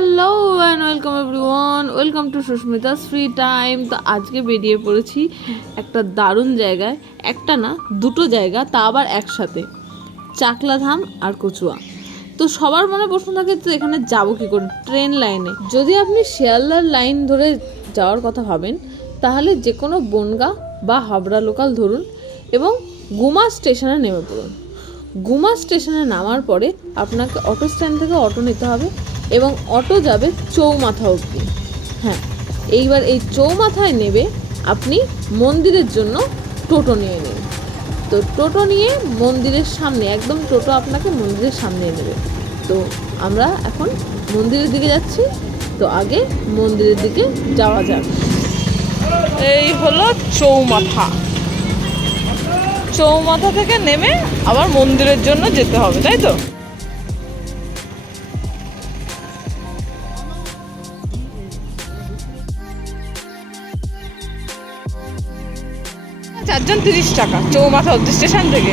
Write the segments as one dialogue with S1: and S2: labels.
S1: Hello and welcome everyone welcome to Sushmita's free time তো আজকে বেরিয়ে পড়েছি একটা দারুণ জায়গায়। একটা না, দুটো জায়গা, তা আবার একসাথে। চাকলাধাম আর কচুয়া। তো সবার মনে প্রশ্ন থাকে, তো এখানে যাব কী করে? ট্রেন লাইনে। যদি আপনি শিয়ালদার লাইন ধরে যাওয়ার কথা ভাবেন, তাহলে যে কোনো বনগা বা হাবড়া লোকাল ধরুন এবং গুমা স্টেশনে নেমে পড়ুন। গুমা স্টেশনে নামার পরে আপনাকে অটো স্ট্যান্ড থেকে অটো নিতে হবে। এবং অটো যাবে চৌমাথা অবধি। হ্যাঁ এইবার এই চৌমাথায় নেবে আপনি মন্দিরের জন্য টোটো নিয়ে নিন তো টোটো নিয়ে মন্দিরের সামনে, একদম টোটো আপনাকে মন্দিরের সামনে নেবে তো আমরা এখন মন্দিরের দিকে যাচ্ছি। তো আগে মন্দিরের দিকে যাওয়া যাক।
S2: এই হলো চৌমাথা। চৌমাথা থেকে নেমে আবার মন্দিরের জন্য যেতে হবে, তাই তো? চারজন তিরিশ টাকা চৌমাথা অব্দি স্টেশন থেকে।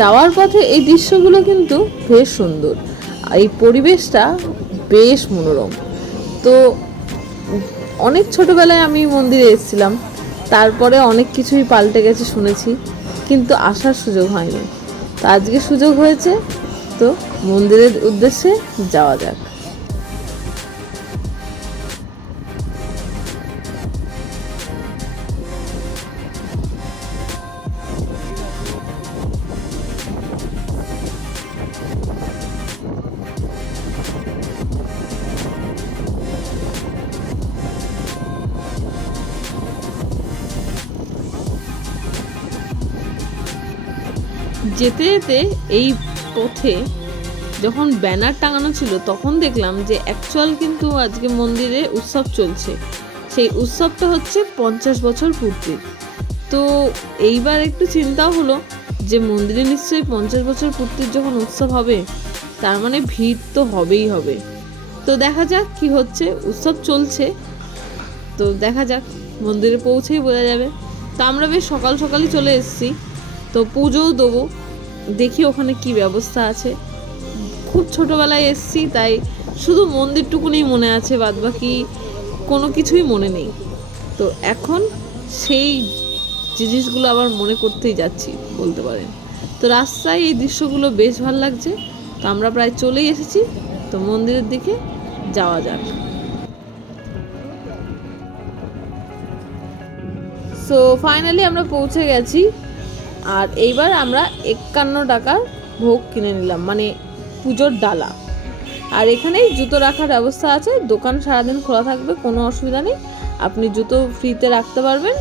S1: যাওয়ার পথে এই দৃশ্যগুলো কিন্তু বেশ সুন্দর। এই পরিবেশটা বেশ মনোরম। তো অনেক ছোটোবেলায় আমি মন্দিরে এসেছিলাম। তারপরে অনেক কিছুই পাল্টে গেছে শুনেছি, কিন্তু আসার সুযোগ হয়নি। তো আজকে সুযোগ হয়েছে, তো মন্দিরের উদ্দেশ্যে যাওয়া যাক। যেতে যেতে এই পথে যখন ব্যানার টাঙানো ছিল, তখন দেখলাম যে অ্যাকচুয়াল কিন্তু আজকে মন্দিরে উৎসব চলছে। সেই উৎসবটা হচ্ছে পঞ্চাশ বছর পূর্তির তো এইবার একটু চিন্তাও হলো যে মন্দিরে নিশ্চয়ই পঞ্চাশ বছর পূর্তির যখন উৎসব হবে, তার মানে ভিড় তো হবেই হবে। তো দেখা যাক কি হচ্ছে, উৎসব চলছে। তো দেখা যাক, মন্দিরে পৌঁছেই বোঝা যাবে। তো আমরা বেশ সকাল সকালই চলে এসেছি। তো পুজোও দেবো। দেখি ওখানে কি ব্যবস্থা আছে। খুব ছোটোবেলায় এসেছি, তাই শুধু মন্দিরটুকুনি মনে আছে, বাদবাকি কোনো কিছুই মনে নেই। তো এখন সেই জিনিসগুলো আবার মনে করতেই যাচ্ছি, বলতে পারেন। তো রাস্তায় এই দৃশ্যগুলো বেশ ভালো লাগছে, তো আমরা প্রায় চলেই এসেছি। তো মন্দিরের দিকে যাওয়া যাক। সো ফাইনালি আমরা পৌঁছে গেছি। আর এইবার আমরা একান্ন টাকার ভোগ কিনে নিলাম মানে পুজোর ডালা। আর এখানেই জুতো রাখার ব্যবস্থা আছে, দোকান সারাদিন খোলা থাকবে, কোনো অসুবিধা নেই। আপনি জুতো ফ্রিতে রাখতে পারবেন,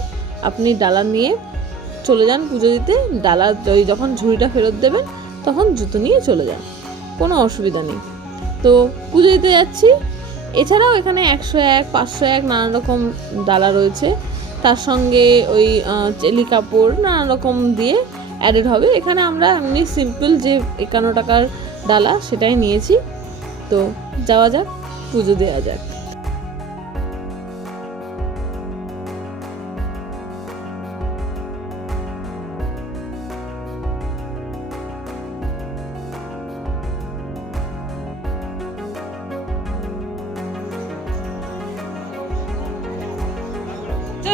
S1: আপনি ডালা নিয়ে চলে যান পুজো দিতে, ডালা যখন ঝুড়িটা ফেরত দেবেন, তখন জুতো নিয়ে চলে যান, কোনো অসুবিধা নেই। তো পুজো দিতে যাচ্ছি। এছাড়াও এখানে একশো এক, পাঁচশো এক নানান রকম ডালা রয়েছে। তার সঙ্গে ওই চেলি কাপড় নানা রকম দিয়ে অ্যাডেড হবে। এখানে আমরা এমনি সিম্পল যে একান্ন টাকার ডালা সেটাই নিয়েছি। তো যাওয়া যাক, পুজো দেওয়া যাক।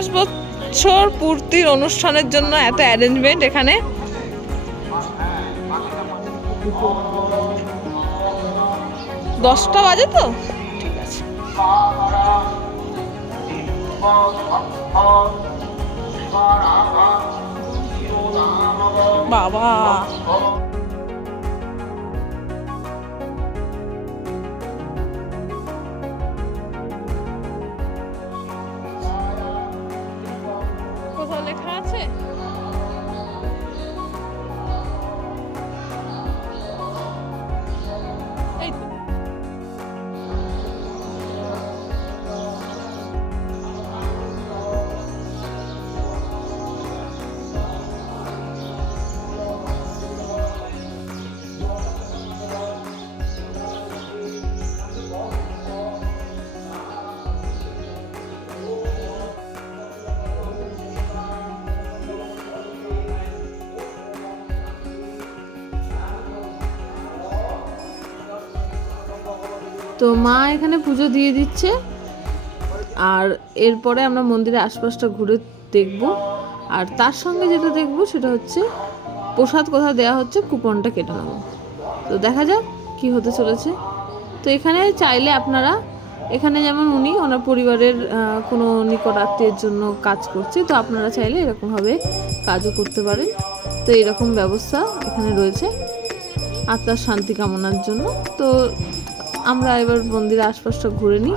S2: পঞ্চাশ বছর পূর্তির অনুষ্ঠানের জন্য এত অ্যারেঞ্জমেন্ট এখানে? দশটা বাজে তো? বাবা। তো
S1: মা এখানে পুজো দিয়ে দিচ্ছে। আর এরপরে আমরা মন্দিরের আশপাশটা ঘুরে দেখব। আর তার সঙ্গে যেটা দেখব সেটা হচ্ছে, প্রসাদ কোথায় দেওয়া হচ্ছে, কুপনটা কেটে নেব তো দেখা যাক কি হতে চলেছে। তো এখানে চাইলে আপনারা, এখানে যেমন উনি, ওনার পরিবারের কোনো নিকট আত্মীয়ের জন্য কাজ করছে, তো আপনারা চাইলে এরকমভাবে কাজও করতে পারেন। তো এরকম ব্যবস্থা এখানে রয়েছে আত্মার শান্তি কামনার জন্য। তো আমরা এবার মন্দিরের আশপাশটা ঘুরে নিই।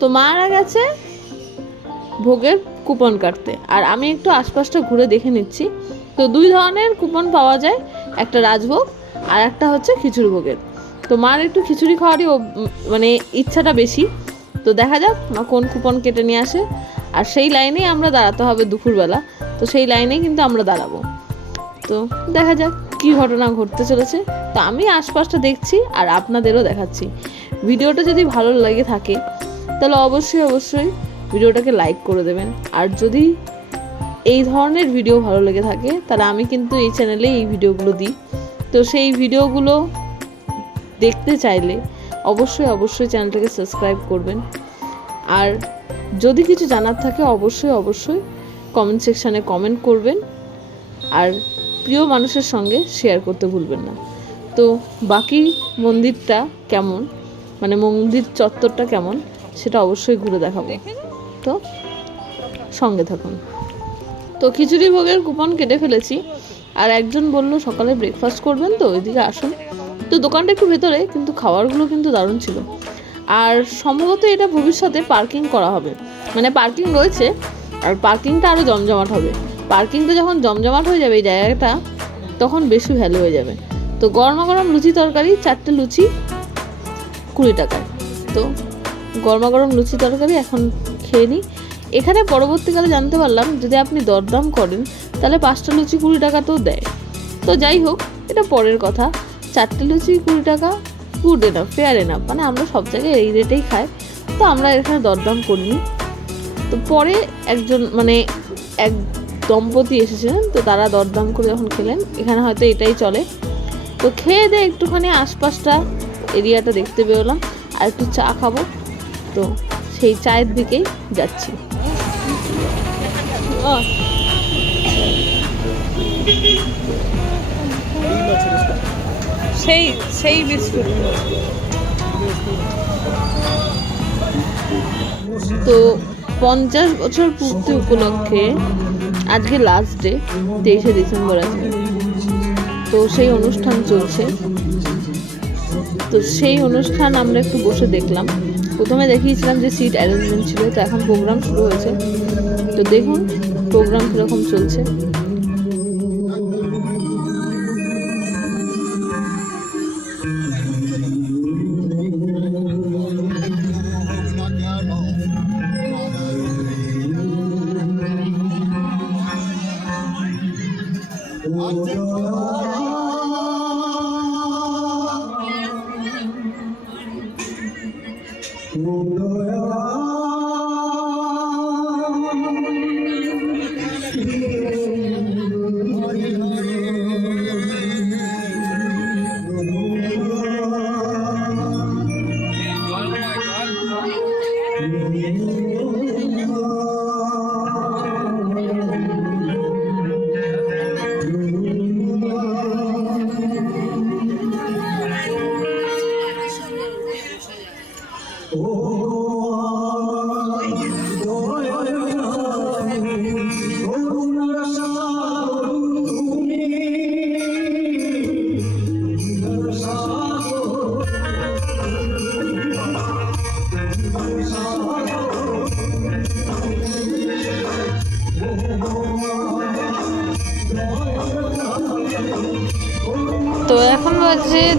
S1: তো মারা গেছে ভোগের কুপন কাটতে। আর আমি একটু আশপাশটা ঘুরে দেখে নিচ্ছি। তো দুই ধরনের কুপন পাওয়া যায়, একটা রাজভোগ আর একটা হচ্ছে খিচুড়ি ভোগের। তো মার একটু খিচুড়ি খাওয়ারই মানে ইচ্ছাটা বেশি। তো দেখা যাক মা কোন কুপন কেটে নিয়ে আসে। আর সেই লাইনেই আমরা দাঁড়াতে হবে দুপুরবেলা। তো সেই লাইনেই কিন্তু আমরা দাঁড়াবো। তো দেখা যাক কী ঘটনা ঘটতে চলেছে। তো আমি আশপাশটা দেখছি আর আপনাদেরও দেখাচ্ছি। ভিডিওটা যদি ভালো লাগে থাকে তাহলে অবশ্যই অবশ্যই ভিডিওটাকে লাইক করে দেবেন। আর যদি এই ধরনের ভিডিও ভালো লেগে থাকে, তাহলে আমি কিন্তু এই চ্যানেলে এই ভিডিওগুলো দিই। তো সেই ভিডিওগুলো দেখতে চাইলে অবশ্যই অবশ্যই চ্যানেলটাকে সাবস্ক্রাইব করবেন। আর যদি কিছু জানার থাকে, অবশ্যই অবশ্যই কমেন্ট সেকশানে কমেন্ট করবেন। আর প্রিয় মানুষের সঙ্গে শেয়ার করতে ভুলবেন না। তো বাকি মন্দিরটা কেমন? মানে মন্দির চত্বরটা কেমন? সেটা অবশ্যই ঘুরে দেখাবো। তো সঙ্গে থাকুন। তো খিচুড়ি ভোগের কুপন কেটে ফেলেছি। আর একজন বলল সকালে ব্রেকফাস্ট করবেন তো ওইদিকে আসুন। তো দোকানটা একটু ভেতরে কিন্তু খাবারগুলো কিন্তু দারুণ ছিল। আর সম্ভবত এটা ভবিষ্যতে পার্কিং করা হবে। মানে পার্কিং রয়েছে আর পার্কিংটা আরও জমজমাট হবে। পার্কিংটা যখন জমজমাট হয়ে যাবে এই জায়গাটা তখন বেশি ভ্যালু হয়ে যাবে। তো গরমা গরম লুচি তরকারি চারটে লুচি কুড়ি টাকায়। তো গরমা গরম লুচি তরকারি এখন খেয়ে নিই। এখানে পরবর্তীকালে জানতে পারলাম, যদি আপনি দরদাম করেন, তাহলে পাঁচটা লুচি কুড়ি টাকা তো দেয়। তো যাই হোক, এটা পরের কথা। চারটে লুচি কুড়ি টাকা গুড এনাফ ফেয়ার এনাফ মানে আমরা সব জায়গায় এই রেটেই খাই। তো আমরা এখানে দরদাম করিনি। তো পরে একজন মানে এক দম্পতি এসেছিলেন, তো তারা দরদাম করে যখন খেলেন, এখানে হয়তো এটাই চলে। তো খেয়ে দিয়ে একটুখানি আশপাশটা এরিয়াটা দেখতে বেরোলাম, আর একটু চা খাব। তো সেই চায়ের দিকেই যাচ্ছি।
S2: সেই সেই বিস্কুট।
S1: তো পঞ্চাশ বছর পূর্তি উপলক্ষে আজকে লাস্ট ডে তেইশে ডিসেম্বর আছে তো সেই অনুষ্ঠান চলছে। তো সেই অনুষ্ঠান আমরা একটু বসে দেখলাম। প্রথমে দেখিয়েছিলাম যে সিট অ্যারেঞ্জমেন্ট ছিল, তো এখন প্রোগ্রাম শুরু হয়েছে। তো দেখুন প্রোগ্রাম কীরকম চলছে।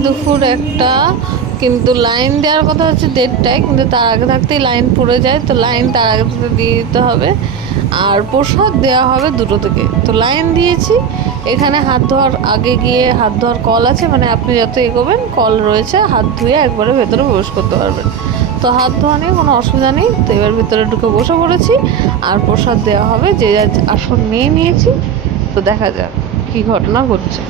S1: দুপুর একটা, কিন্তু লাইন দেওয়ার কথা হচ্ছে দেড়টায়, কিন্তু তার আগে থাকতেই লাইন পড়ে যায়, তো লাইন তার আগে থেকে দিয়ে দিতে হবে। আর প্রসাদ দেওয়া হবে দুটো থেকে। তো লাইন দিয়েছি, এখানে হাত ধোয়ার আগে গিয়ে হাত ধোয়ার কল আছে মানে আপনি যত এগোবেন, কল রয়েছে, হাত ধুয়ে একবারে ভেতরে প্রবেশ করতে পারবেন। তো হাত ধোয়া নিয়ে কোনো অসুবিধা নেই, তো এবার ভিতরে ঢুকে বসে পড়েছি, আর প্রসাদ দেওয়া হবে, যে আসন নিয়ে নিয়েছি, তো দেখা যাক কী ঘটনা ঘটছে।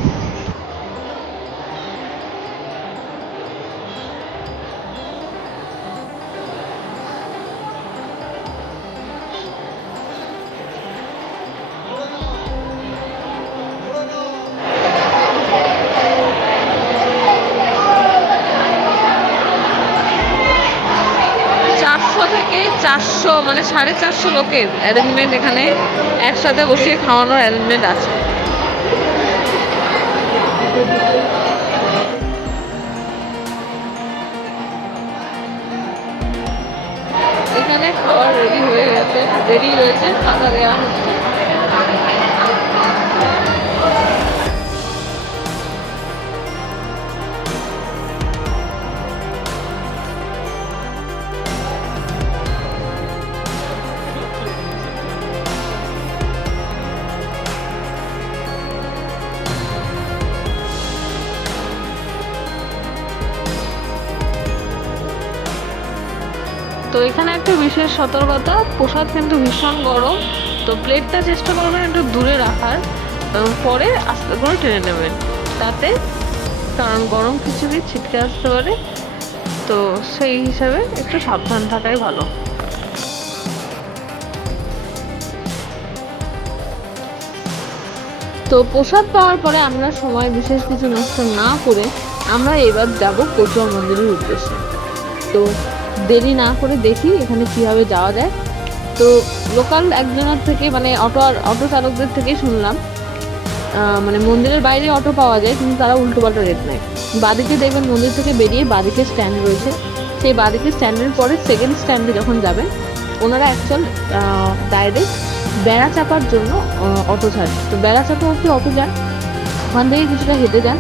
S1: চারশো মানে সাড়ে চারশো লোকের অ্যারেঞ্জমেন্ট এখানে একসাথে বসিয়ে খাওয়ানোর অ্যারেঞ্জমেন্ট আছে। এখানে খাওয়ার রেডি হয়ে গেছে রেডি রয়েছে খাতা দেওয়া হচ্ছে। তো এখানে একটা বিশেষ সতর্কতা, প্রসাদ কিন্তু ভীষণ গরম, তো প্লেটটা চেষ্টা করবেন একটু দূরে রাখার পরে আস্তে করে টেনে নেবেন। তাতে কারণ গরম খিচুড়ি ছিটকে আসতে পারে, তো সেই হিসাবে একটু সাবধান থাকাই ভালো। তো প্রসাদ পাওয়ার পরে আমরা সময় বিশেষ কিছু নষ্ট না করে আমরা এবার যাব কচুয়া মন্দিরের উদ্দেশ্যে। তো দেরি না করে দেখি এখানে কীভাবে যাওয়া যায়। তো লোকাল একজনের থেকে মানে অটো অটো চালকদের থেকে শুনলাম মানে মন্দিরের বাইরে অটো পাওয়া যায়, কিন্তু তারা উল্টোপাল্টা রেট নেয়। বাদিকে দেখবেন মন্দির থেকে বেরিয়ে বাদিকে স্ট্যান্ড রয়েছে। সেই বাদিকে স্ট্যান্ডের পরে সেকেন্ড স্ট্যান্ডে যখন যাবেন, ওনারা অ্যাকচুয়াল ডাইরেক্ট বেড়া চাপার জন্য অটো ছাড়ে। তো বেড়া চাপা অব্দি অটো যান, ওখান থেকে কিছুটা হেঁটে যান,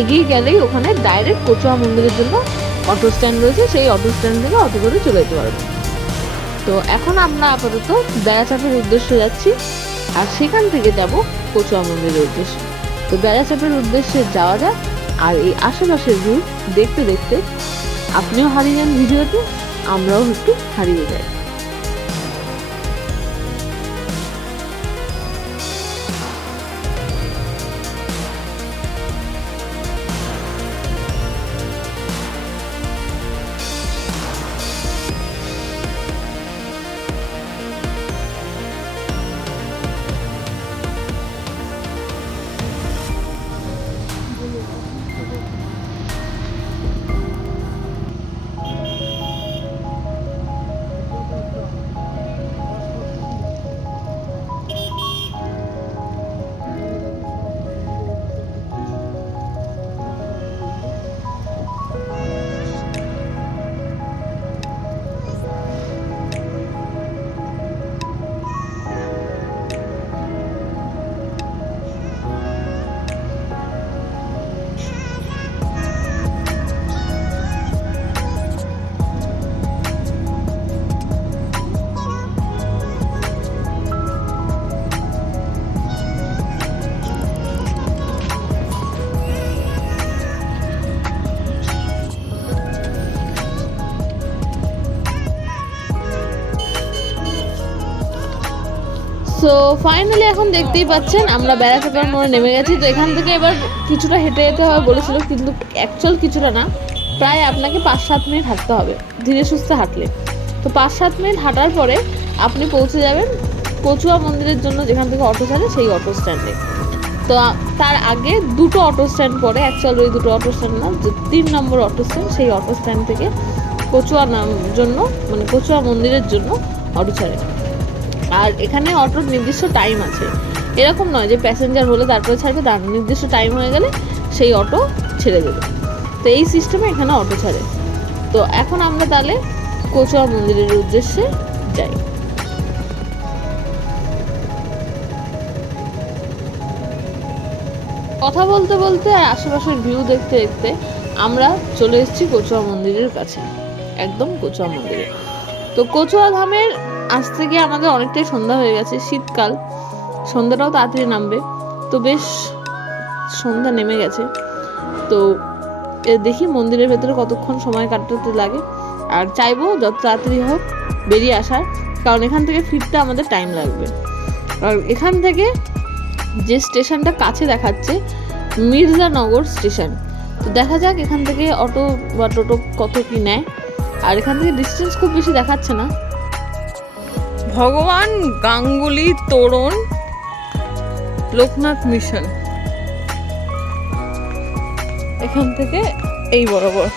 S1: এগিয়ে গেলেই ওখানে ডাইরেক্ট কচুয়া মন্দিরের জন্য অটো স্ট্যান্ড রয়েছে, সেই অটো স্ট্যান্ড থেকে অটো করে চলে যেতে পারবে। তো এখন আমরা আপাতত বেড়াচাপের উদ্দেশ্যে যাচ্ছি, আর সেখান থেকে যাব কচুয়া মন্দিরের উদ্দেশ্যে। তো বেড়াচাপের উদ্দেশ্যে যাওয়া যাক, আর এই আশেপাশের ভিউ দেখতে দেখতে আপনিও হারিয়ে যান ভিডিওতে, আমরাও একটু হারিয়ে যাই। সো ফাইনালি এখন দেখতেই পাচ্ছেন, আমরা বেড়াচাপার মোড়ে নেমে গেছি। তো এখান থেকে এবার কিছুটা হেঁটে যেতে হবে বলেছিল, কিন্তু অ্যাকচুয়াল কিছুটা না। প্রায় আপনাকে পাঁচ সাত মিনিট হাঁটতে হবে, ধীরে সুস্থে হাঁটলে। তো পাঁচ সাত মিনিট হাঁটার পরে আপনি পৌঁছে যাবেন কচুয়া মন্দিরের জন্য, যেখান থেকে অটো ছাড়ে সেই অটো স্ট্যান্ডে তো তার আগে দুটো অটো স্ট্যান্ড পরে অ্যাকচুয়াল ওই দুটো অটো স্ট্যান্ড না, যে তিন নম্বর অটো স্ট্যান্ড সেই অটো স্ট্যান্ড থেকে কচুয়া নাম জন্য মানে কচুয়া মন্দিরের জন্য অটো ছাড়ে আর এখানে অটোর নির্দিষ্ট টাইম আছে। এরকম নয় যে প্যাসেঞ্জার হলে তারপরে ছাড়বে, তার নির্দিষ্ট টাইম হয়ে গেলে সেই অটো ছেড়ে দেবে। তো এই সিস্টেমে এখানে অটো ছাড়ে। তো এখন আমরা তাহলে কচুয়া মন্দিরের উদ্দেশ্যে যাই।
S2: কথা বলতে বলতে আর আশেপাশের ভিউ দেখতে দেখতে আমরা চলে এসেছি কচুয়া মন্দিরের কাছে। একদম কচুয়া মন্দিরে। তো কচুয়া ধামের আজ থেকে আমাদের অনেকটাই সন্ধ্যা হয়ে গেছে, শীতকাল। সন্ধ্যাটাও তাড়াতাড়ি নামবে। তো বেশ সন্ধ্যা নেমে গেছে। তো দেখি মন্দিরের ভেতরে কতক্ষণ সময় কাটাতে লাগে। আর চাইব যত তাড়াতাড়ি হোক বেরিয়ে আসার, কারণ এখান থেকে ফিরতে আমাদের টাইম লাগবে। আর এখান থেকে যে স্টেশনটা কাছে দেখাচ্ছে, মির্জানগর স্টেশন। তো দেখা যাক এখান থেকে অটো বা টোটো কত কি নেয়। আর এখান থেকে ডিস্টেন্স খুব বেশি দেখাচ্ছে না।
S1: ভগবান গাঙ্গুলি তোরণ লোকনাথ মিশন। এখান থেকে এই বরাবর।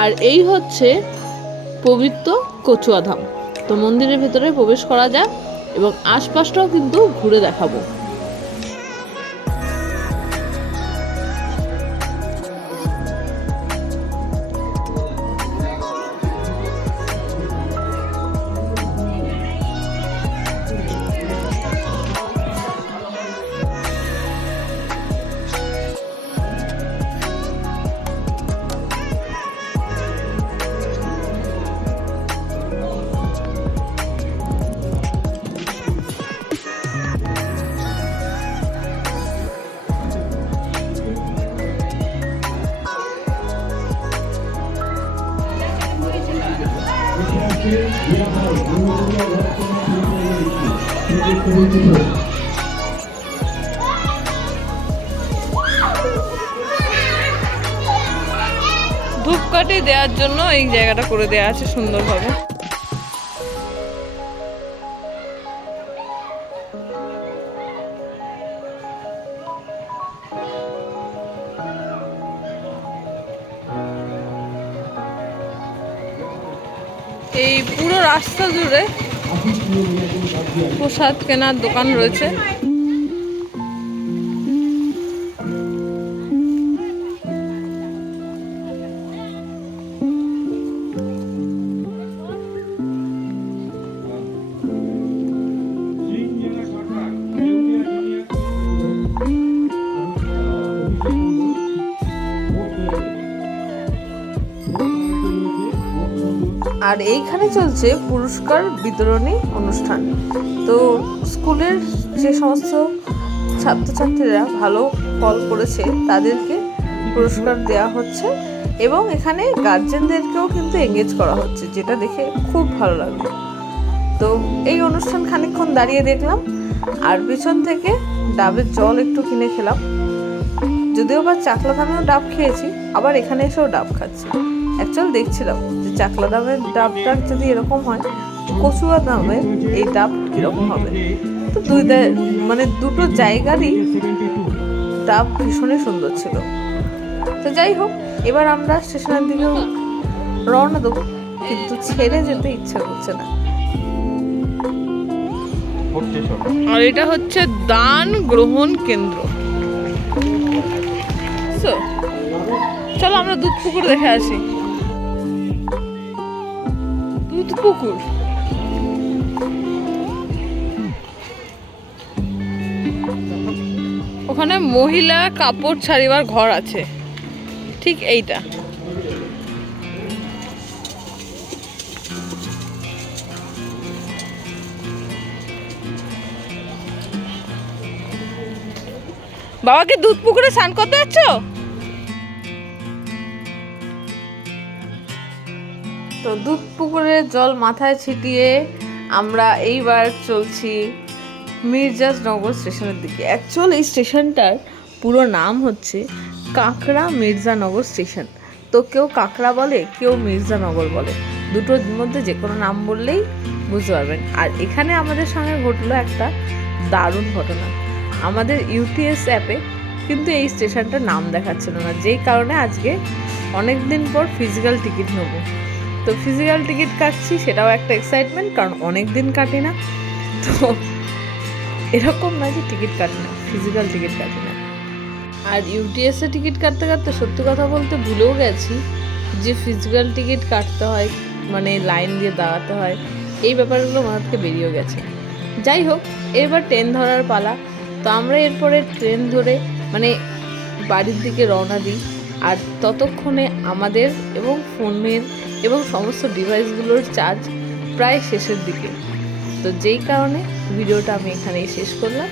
S2: আর এই হচ্ছে পবিত্র কচুয়াধাম। তো মন্দিরের ভেতরে প্রবেশ করা যাক এবং আশপাশটাও কিন্তু ঘুরে দেখাবো।
S1: ধূপকাঠি দেওয়ার জন্য এই জায়গাটা করে দেওয়া আছে সুন্দরভাবে। রাস্তা জুড়ে প্রসাদ কেনার দোকান রয়েছে। এইখানে চলছে পুরস্কার বিতরণী অনুষ্ঠান। তো স্কুলের যে সমস্ত ছাত্রছাত্রীরা ভালো ফল করেছে, তাদেরকে পুরস্কার দেওয়া হচ্ছে এবং এখানে গার্জেনদেরকেও কিন্তু এঙ্গেজ করা হচ্ছে, যেটা দেখে খুব ভালো লাগল। তো এই অনুষ্ঠান খানিকক্ষণ দাঁড়িয়ে দেখলাম, আর পিছন থেকে ডাবের জল একটু কিনে খেলাম। যদিও বা চাকলা দামেও ডাব খেয়েছি, আবার এখানে এসেও ডাব খাচ্ছি। অ্যাকচুয়াল দেখছিলাম যে চাকলা দামের ডাবটার যদি এরকম হয় কচুয়া দামের এই ডাব কীরকম হবে? তো দুই মানে দুটো জায়গারই ডাব ভীষণই সুন্দর ছিল। তো যাই হোক এবার আমরা স্টেশনের দিকে রওনা দেবো কিন্তু ছেড়ে যেতে ইচ্ছা করছে না। আর এটা হচ্ছে দান গ্রহণ কেন্দ্র। চলো আমরা দুধ পুকুর দেখে আসি। দুধ পুকুর। ওখানে মহিলা কাপড় ছাড়িবার ঘর আছে। ঠিক এইটা। বাবাকে দুধ পুকুরে স্নান করতে যাচ্ছ? তো দুধ পুকুরের জল মাথায় ছিটিয়ে আমরা এইবার চলছি মির্জাজনগর স্টেশনের দিকে। অ্যাকচুয়াল স্টেশনটার পুরো নাম হচ্ছে কাঁকড়া মির্জানগর স্টেশন। তো কেউ কাঁকড়া বলে, কেউ মির্জানগর বলে। দুটোর মধ্যে যে কোনো নাম বললেই বুঝতে পারবেন। আর এখানে আমাদের সঙ্গে ঘটলো একটা দারুণ ঘটনা। আমাদের ইউটিএস অ্যাপে কিন্তু এই স্টেশনটার নাম দেখাচ্ছিল না। যেই কারণে আজকে অনেক দিন পর ফিজিক্যাল টিকিট নেব। তো ফিজিক্যাল টিকিট কাটছি, সেটাও একটা এক্সাইটমেন্ট কারণ অনেক দিন কাটি না। তো
S2: এরকম না যে টিকিট কাটি না ফিজিক্যাল টিকিট কাটি না।
S1: আর ইউটিএসে টিকিট কাটতে কাটতে সত্যি কথা বলতে ভুলেও গেছি যে ফিজিক্যাল টিকিট কাটতে হয় মানে লাইন দিয়ে দাঁড়াতে হয়, এই ব্যাপারগুলো মাথা থেকে বেরিয়েও গেছে। যাই হোক, এবার ট্রেন ধরার পালা। তো আমরা এরপরে ট্রেন ধরে মানে বাড়ির দিকে রওনা দিই। আর ততক্ষণে আমাদের এবং ফোনের এবং সমস্ত ডিভাইসগুলোর চার্জ প্রায় শেষের দিকে। তো যেই কারণে ভিডিওটা আমি এখানেই শেষ করলাম।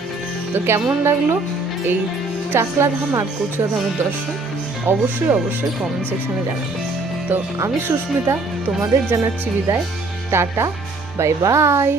S1: তো কেমন লাগল এই চাকলা ধাম আর কচুয়া ধামের দর্শন? অবশ্যই অবশ্যই কমেন্ট সেকশানে জানাবে। তো আমি সুস্মিতা, তোমাদের জানাচ্ছি বিদায়। Tata bye bye